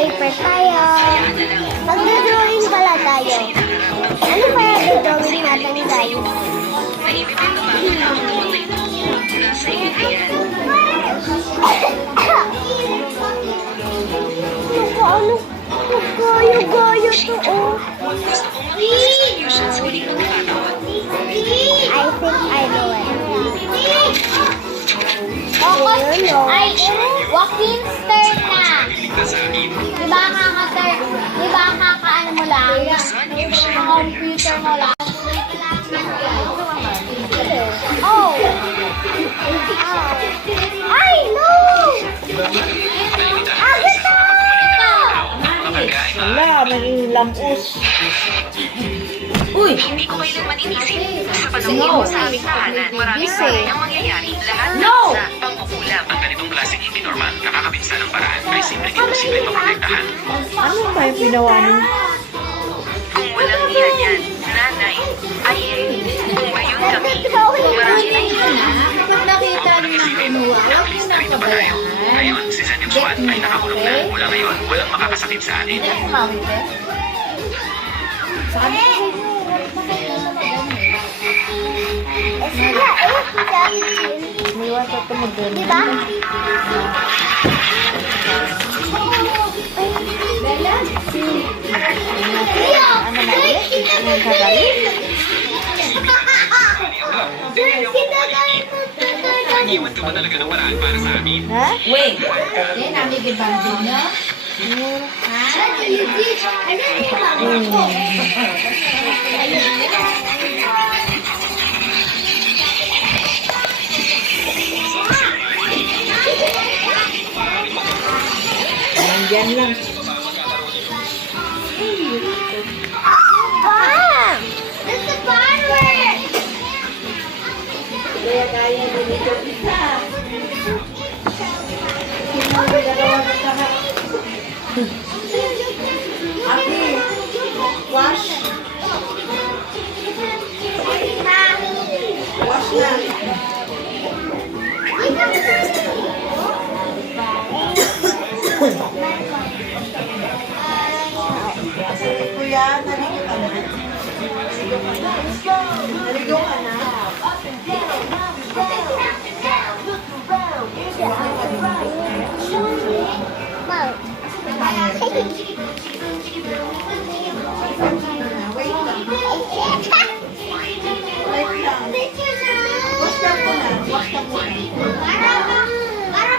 paper tayo. Magdodrawing pala tayo. Ano kaya dodrawing natin, guys? Ano? Gaya-gaya to, oh. I think I know it. Ay, Joaquin's turn na. Diba kaka-ano mo lang? Kaka-computer mo lang. Oh! Ay, no! Agata! Wala, may lampos. Uy! Hindi ko kailanman inisip. Sa panahon mo sa aming tahanan, maraming bagay ang mangyayari. Lahat No! sa pangkukulam. Ang ganitong klaseng hindi normal, nakakabinsa ng paraan ay simple maprotektahan. Ano ba yung ginawa niyo? Kung walang iyan yan, nanay, ay kung ngayon kami, marami na iyan. Kapag nakita niyo ng kinuha, huwag niyo nang pabayaan. Ngayon, si Senyor Juan ay nakakulong na. Mula ngayon, walang makakasakit sa atin. Kumawit eh. Sabi ko Iniwan sa tumagin. Diba? Ano na ulit? Ano yung kagalit? Iwan ka ba talaga ng paraan para sa amin? Ha? Wait. Okay, namigil banding niyo? Ha? Nandyan lang. Mom! That's the fireworks! Kaya dito isa. Ate, wash. Wash na. Kuya, naligo ka na? Naligo ka na? Mom. Wait lang. Wait lang. Wash lang ko na. Wash lang ko na.